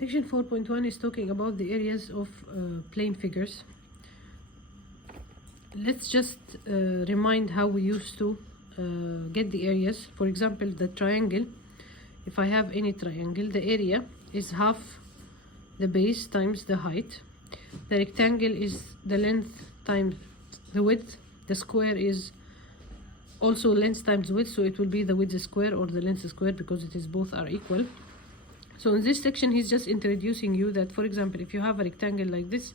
Section 4.1 is talking about the areas of plane figures. Let's just remind how we used to get the areas. For example, the triangle, if I have any triangle, the area is half the base times the height. The rectangle is the length times the width. The square is also length times width, so it will be the width square or the length square because it is both are equal. So in this section he's just introducing you that, for example, if you have a rectangle like this,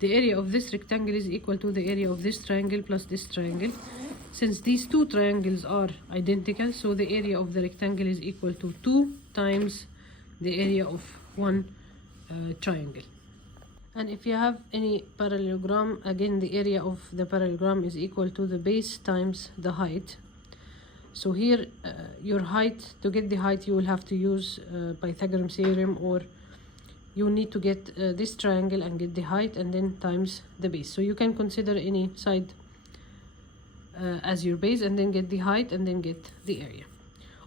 the area of this rectangle is equal to the area of this triangle plus this triangle. Since these two triangles are identical, so the area of the rectangle is equal to 2 times the area of one triangle. And if you have any parallelogram, again the area of the parallelogram is equal to the base times the height. So here your height, to get the height you will have to use Pythagorean theorem, or you need to get this triangle and get the height and then times the base. So you can consider any side as your base and then get the height and then get the area.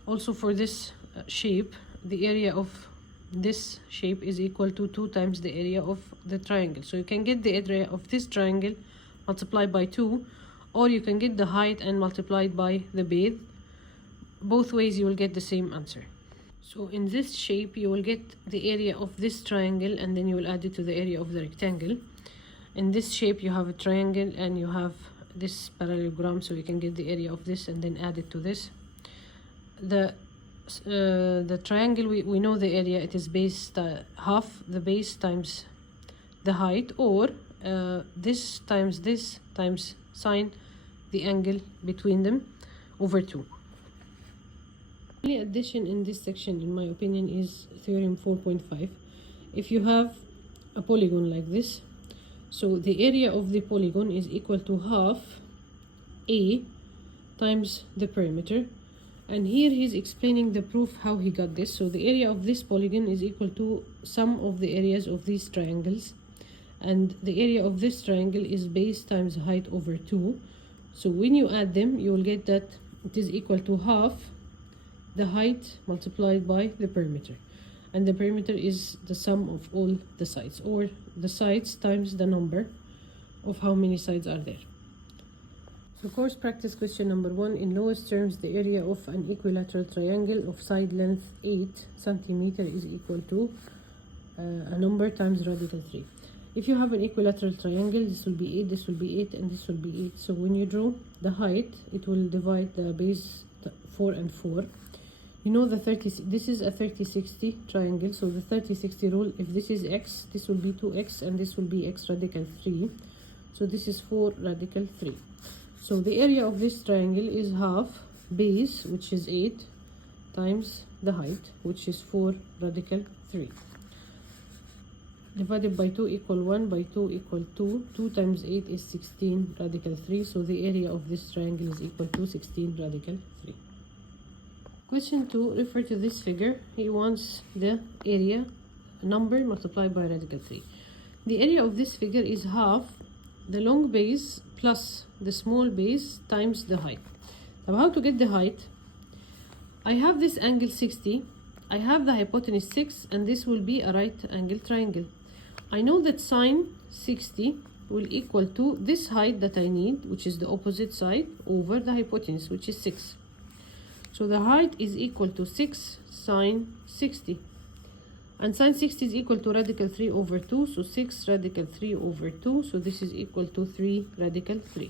Also for this shape, the area of this shape is equal to 2 times the area of the triangle. So you can get the area of this triangle multiplied by 2, or you can get the height and multiply it by the base. Both ways you will get the same answer. So in this shape you will get the area of this triangle and then you will add it to the area of the rectangle. In this shape you have a triangle and you have this parallelogram, so you can get the area of this and then add it to this. The triangle, we know the area, it is base half the base times the height, or this times sine the angle between them over 2. The only addition in this section, in my opinion, is theorem 4.5. If you have a polygon like this, so the area of the polygon is equal to half a times the perimeter. And here he's explaining the proof how he got this. So the area of this polygon is equal to sum of the areas of these triangles, and the area of this triangle is base times height over 2. So when you add them, you will get that it is equal to half the height multiplied by the perimeter, and the perimeter is the sum of all the sides, or the sides times the number of how many sides are there. So course practice question number 1. In lowest terms, the area of an equilateral triangle of side length 8 cm is equal to a number times radical 3. If you have an equilateral triangle, this will be 8, this will be 8, and this will be 8. So when you draw the height, it will divide the base 4 and 4. You know the this is a 30-60 triangle, so the 30-60 rule, if this is x, this will be 2x, and this will be x radical 3. So this is 4 radical 3. So the area of this triangle is half base, which is 8, times the height, which is 4 radical 3. Divided by 2 equal 1, by 2 equal 2. 2 times 8 is 16 radical 3. So the area of this triangle is equal to 16 radical 3. Question 2, refer to this figure. He wants the area number multiplied by radical 3. The area of this figure is half the long base plus the small base times the height. Now how to get the height? I have this angle 60, I have the hypotenuse 6, and this will be a right angle triangle. I know that sine 60 will equal to this height that I need, which is the opposite side, over the hypotenuse, which is 6. So the height is equal to 6 sine 60. And sine 60 is equal to radical 3 over 2, so 6 radical 3 over 2, so this is equal to 3 radical 3.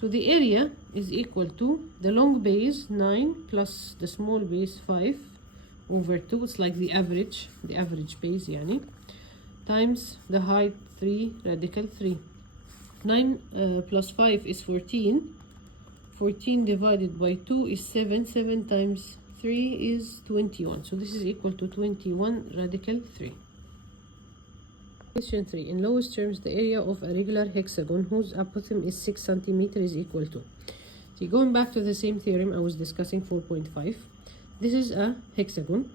So the area is equal to the long base 9 plus the small base 5 over 2, it's like the average base yani, times the height 3 radical 3. 9 plus 5 is 14. 14 divided by 2 is 7. 7 times 3 is 21. So this is equal to 21 radical 3. Question 3. In lowest terms, the area of a regular hexagon whose apothem is 6 cm is equal to. See, going back to the same theorem I was discussing, 4.5. This is a hexagon,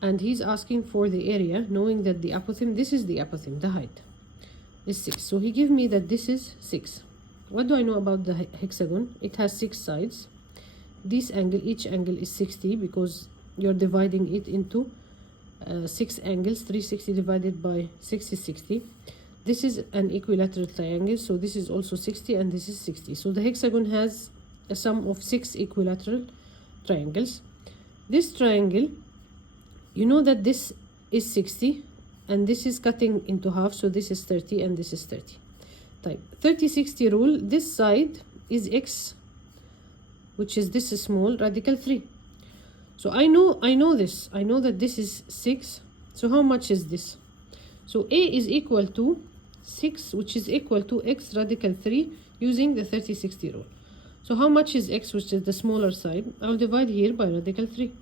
and he's asking for the area, knowing that the apothem, this is the apothem, the height is 6. So he gave me that this is 6. What do I know about the hexagon? It has 6 sides. This angle, each angle is 60 because you're dividing it into 6 angles. 360 divided by 6 is 60. This is an equilateral triangle, so this is also 60 and this is 60. So the hexagon has a sum of 6 equilateral triangles. This triangle, you know that this is 60 and this is cutting into half, so this is 30 and this is 30. Type 30-60 rule, this side is x, which is this small radical 3. So I know this. I know that this is 6. So how much is this? So A is equal to 6, which is equal to x radical 3 using the 30-60 rule. So how much is x, which is the smaller side? I'll divide here by radical 3.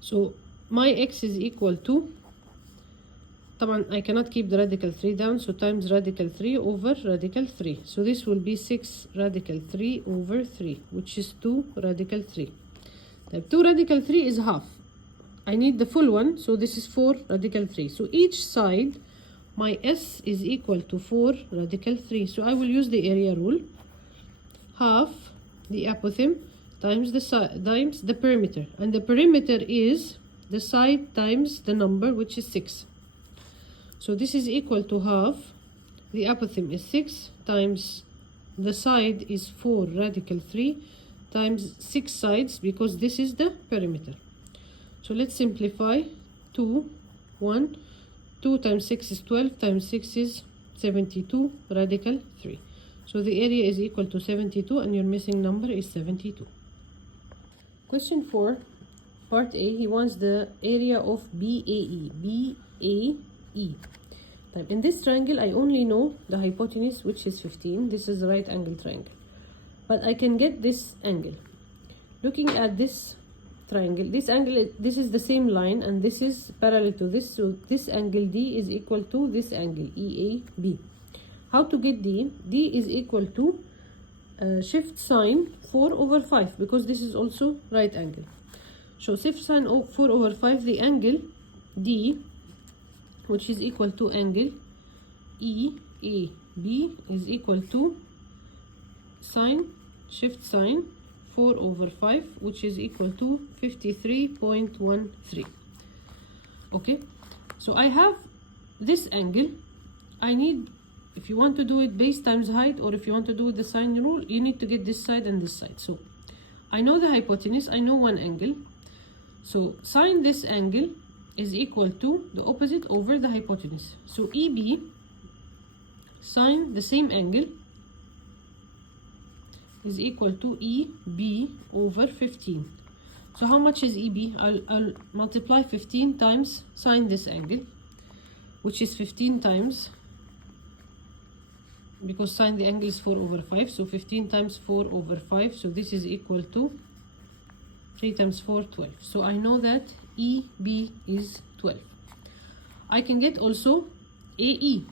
So my x is equal to, I cannot keep the radical 3 down, so times radical 3 over radical 3. So this will be 6 radical 3 over 3, which is 2 radical 3. Type 2 radical 3 is half. I need the full one, so this is 4 radical 3. So each side, my s is equal to 4 radical 3. So I will use the area rule. Half the apothem times the perimeter. And the perimeter is the side times the number, which is 6. So this is equal to half. The apothem is 6 times the side is 4 radical 3 times 6 sides, because this is the perimeter. So let's simplify. 2, 1, 2 times 6 is 12, times 6 is 72 radical 3. So the area is equal to 72 and your missing number is 72. Question 4, part A, he wants the area of BAE. BAE. In this triangle, I only know the hypotenuse, which is 15. This is the right angle triangle. But I can get this angle. Looking at this triangle, this angle, this is the same line and this is parallel to this. So this angle D is equal to this angle EAB. How to get D? D is equal to shift sine 4 over 5, because this is also right angle. So shift sine 4 over 5, the angle D, which is equal to angle EAB, is equal to shift sine 4 over 5, which is equal to 53.13. Okay, so I have this angle. I need, if you want to do it base times height, or if you want to do the sine rule, you need to get this side and this side. So I know the hypotenuse, I know one angle. So sine this angle is equal to the opposite over the hypotenuse. So EB sine the same angle is equal to EB over 15. So how much is EB? I'll multiply 15 times sine this angle, which is 15 times, because sine the angle is 4 over 5, so 15 times 4 over 5, so this is equal to 3 times 4, 12. So I know that EB is 12. I can get also AE.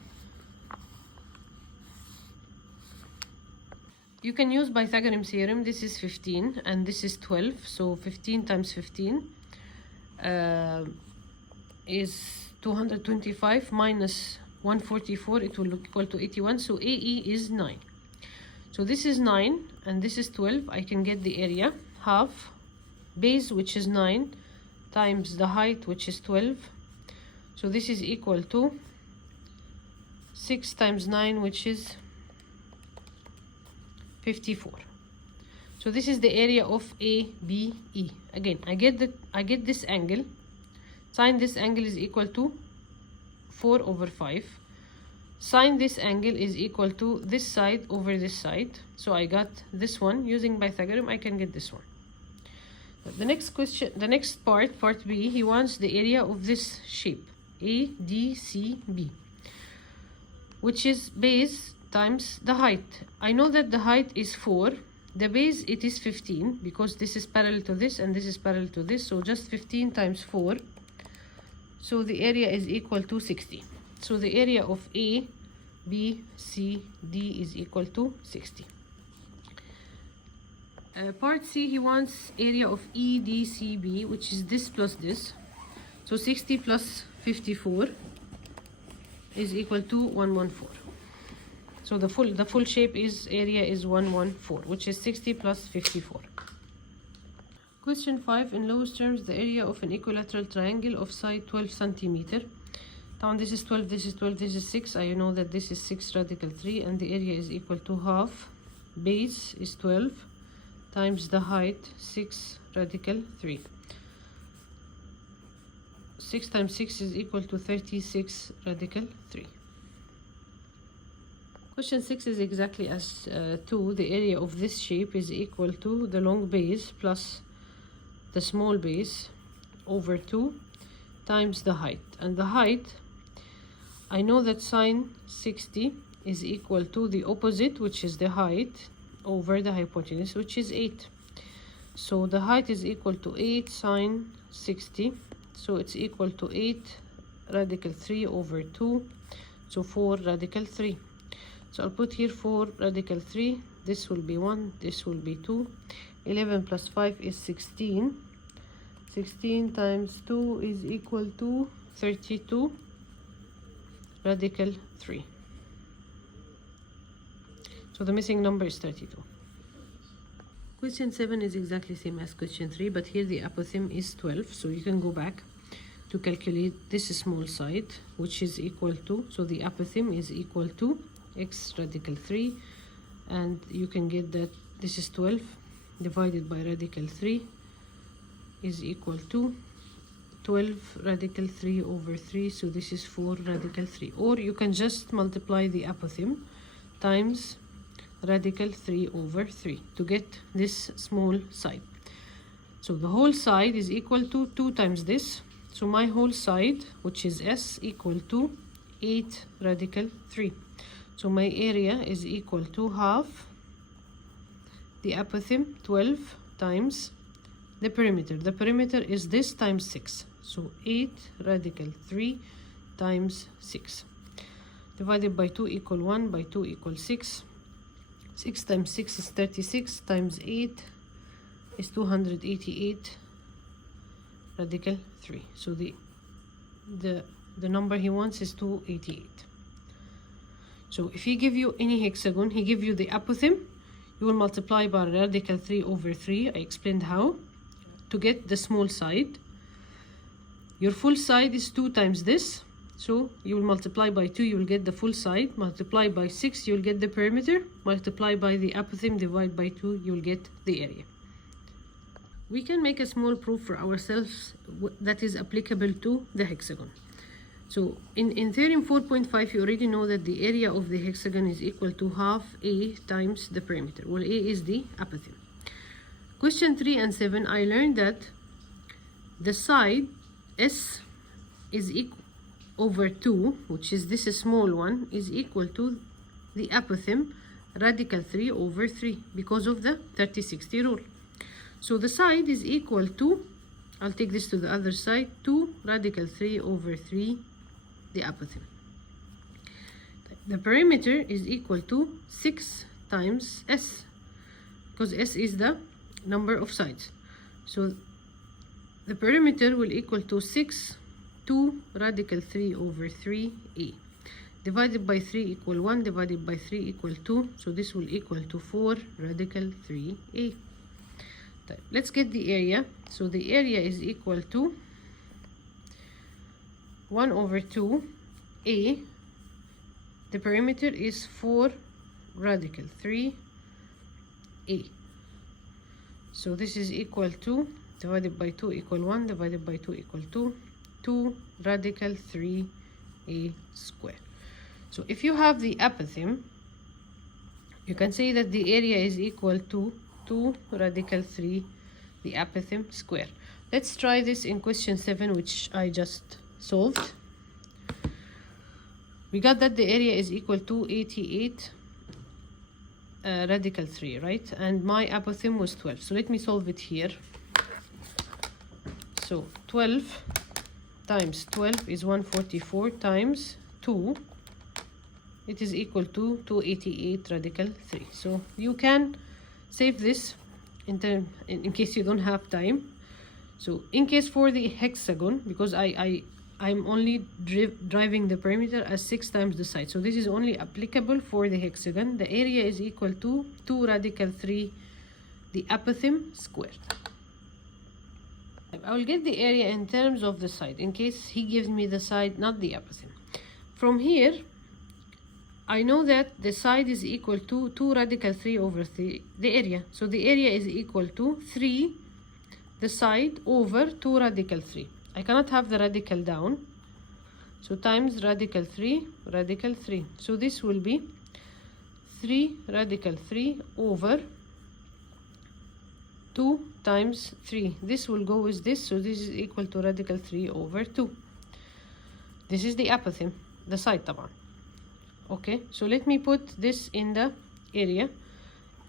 You can use Pythagorean theorem. This is 15 and this is 12. So 15 times 15 is 225 minus 144. It will look equal to 81. So AE is 9. So this is 9 and this is 12. I can get the area. Half base, which is 9, times the height, which is 12. So this is equal to 6 times 9, which is 54. So this is the area of ABE. Again, I get this angle. Sine this angle is equal to 4 over 5. Sine this angle is equal to this side over this side. So I got this one. Using Pythagorean, I can get this one. The next question, the next part B, he wants the area of this shape, ADCB, which is base times the height. I know that the height is 4, the base it is 15, because this is parallel to this and this is parallel to this, so just 15 times 4. So the area is equal to 60. So the area of A, B, C, D is equal to 60. Part C, he wants area of EDCB, which is this plus this. So 60 plus 54 is equal to 114. So the full shape is area is 114, which is 60 plus 54. Question 5. In lowest terms, the area of an equilateral triangle of side 12 centimeter. Now this is 12, this is 12, this is 6. I know that this is 6 radical 3, and the area is equal to half. Base is 12 times the height, 6 radical 3. 6 times 6 is equal to 36 radical 3. Question 6 is exactly as 2. The area of this shape is equal to the long base plus the small base over 2 times the height. And the height, I know that sine 60 is equal to the opposite, which is the height, over the hypotenuse, which is 8. So the height is equal to 8 sine 60. So it's equal to 8 radical 3 over 2. So 4 radical 3. So I'll put here 4 radical 3. This will be 1. This will be 2. 11 plus 5 is 16. 16 times 2 is equal to 32 radical 3. So the missing number is 32. Question 7 is exactly same as question 3, but here the apothem is 12. So you can go back to calculate this small side, which is equal to, so the apothem is equal to x radical 3, and you can get that this is 12 divided by radical 3 is equal to 12 radical 3 over 3. So this is 4 radical 3, or you can just multiply the apothem times radical 3 over 3 to get this small side. So the whole side is equal to 2 times this. So my whole side, which is s, equal to 8 radical 3. So my area is equal to half the apothem, 12 times the perimeter. The perimeter is this times 6. So 8 radical 3 times 6. Divided by 2 equal 1, by 2 equal 6. 6 times 6 is 36, times 8 is 288 radical 3. So the number he wants is 288. So if he give you any hexagon, he give you the apothem, you will multiply by radical 3 over 3. I explained how to get the small side. Your full side is 2 times this, so you will multiply by 2, you will get the full side. Multiply by 6, you will get the perimeter. Multiply by the apothem, divide by 2, you will get the area. We can make a small proof for ourselves that is applicable to the hexagon. So in theorem 4.5, you already know that the area of the hexagon is equal to half A times the perimeter. Well, A is the apothem. Question 3 and 7, I learned that the side S is equal over 2, which is this small one, is equal to the apothem radical 3 over 3 because of the 30-60 rule. So the side is equal to, I'll take this to the other side, 2 radical 3 over 3 the apothem. The perimeter is equal to 6 times S, because S is the number of sides. So the perimeter will equal to 2 radical 3 over 3a. Divided by 3 equal 1, divided by 3 equal 2. So this will equal to 4 radical 3a. Let's get the area. So the area is equal to 1 over 2 a. The perimeter is 4 radical 3 a. So this is equal to, divided by 2 equal 1, divided by 2 equal 2, 2 radical 3 a square. So if you have the apothem, you can say that the area is equal to 2 radical 3 the apothem square. Let's try this in question 7, which I just solved. We got that the area is equal to 88 radical 3, right? And my apothem was 12. So let me solve it here. So 12 times 12 is 144 times 2. It is equal to 288 radical 3. So you can save this in case you don't have time. So in case for the hexagon, because I'm only driving the perimeter as 6 times the side, so this is only applicable for the hexagon. The area is equal to 2 radical 3 the apothem squared. I will get the area in terms of the side in case he gives me the side, not the apothem. From here, I know that the side is equal to 2 radical 3 over 3, the area. So the area is equal to 3, the side, over 2 radical 3. I cannot have the radical down. So times radical 3, radical 3. So this will be 3 radical 3 over 2 times 3. This will go with this, so this is equal to radical 3 over 2. This is the apothem, the side طبعا. Okay, so let me put this in the area.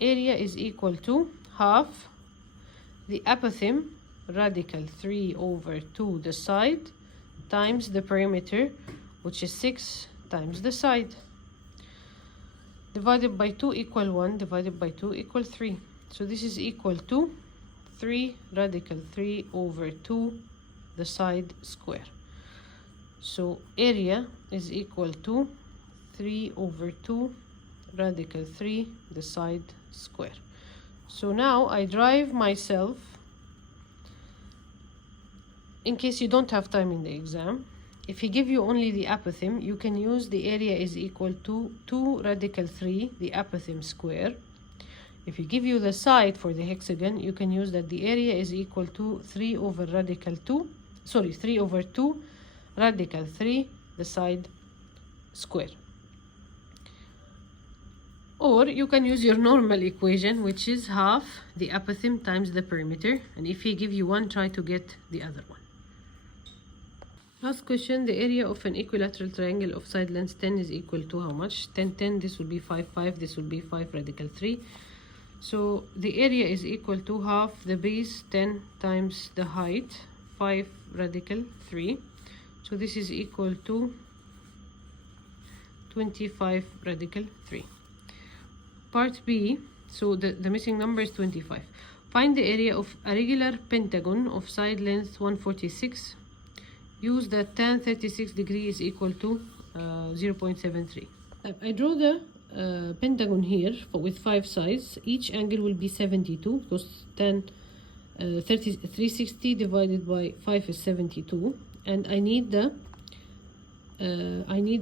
Area is equal to half the apothem, radical 3 over 2 the side, times the perimeter, which is 6 times the side. Divided by 2 equal 1, divided by 2 equal 3. So this is equal to 3 radical 3 over 2 the side square. So area is equal to 3 over 2 radical 3 the side square. So now I drive myself, in case you don't have time in the exam, if he give you only the apothem, you can use the area is equal to 2 radical 3 the apothem square. If he give you the side for the hexagon, you can use that the area is equal to 3 over radical 2, sorry, 3 over 2 radical 3 the side square. Or you can use your normal equation, which is half the apothem times the perimeter, and if he give you one, try to get the other one. Last question, the area of an equilateral triangle of side lengths 10 is equal to how much? 10, 10, this will be 5, 5, this will be 5 radical 3. So the area is equal to half the base 10 times the height 5 radical 3. So this is equal to 25 radical 3. Part B, so the missing number is 25. Find the area of a regular pentagon of side length 146. Use that tan 36 degree is equal to 0.73. I draw the pentagon here with 5 sides. Each angle will be 72 because tan 360 divided by 5 is 72, and I need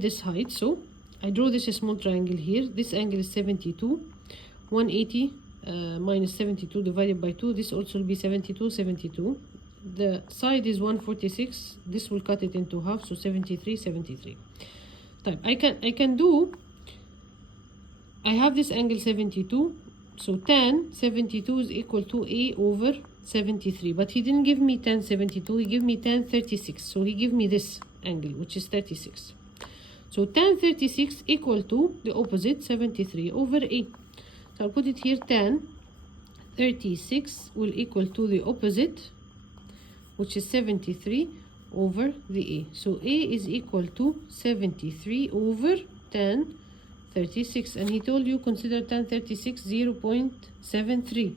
this height. So I draw this small triangle here. This angle is 72. 180 minus 72 divided by 2. This also will be 72, 72. The side is 146. This will cut it into half, so 73, 73. I have this angle 72, so tan 72 is equal to A over 73. But he didn't give me tan 72, he gave me tan 36. So he gave me this angle, which is 36. So tan 36 equal to the opposite 73 over A. So I'll put it here, tan 36 will equal to the opposite, which is 73 over the A. So A is equal to 73 over tan 36. And he told you consider tan 36 0.73.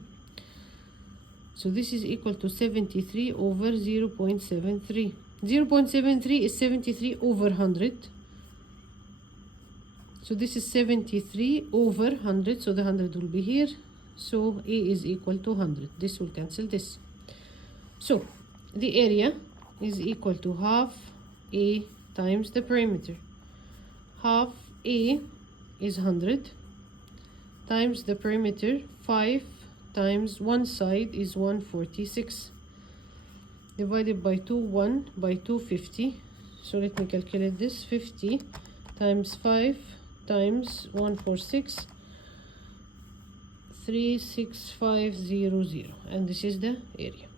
So this is equal to 73 over 0.73. 0.73 is 73 over 100. So this is 73 over 100, so the 100 will be here. So A is equal to 100. This will cancel this. So the area is equal to half A times the perimeter. Half A is 100 times the perimeter, 5 times one side is 146. Divided by 2, 1 by 2, 50. So let me calculate this. 50 times 5 times 146, 36500, and this is the area.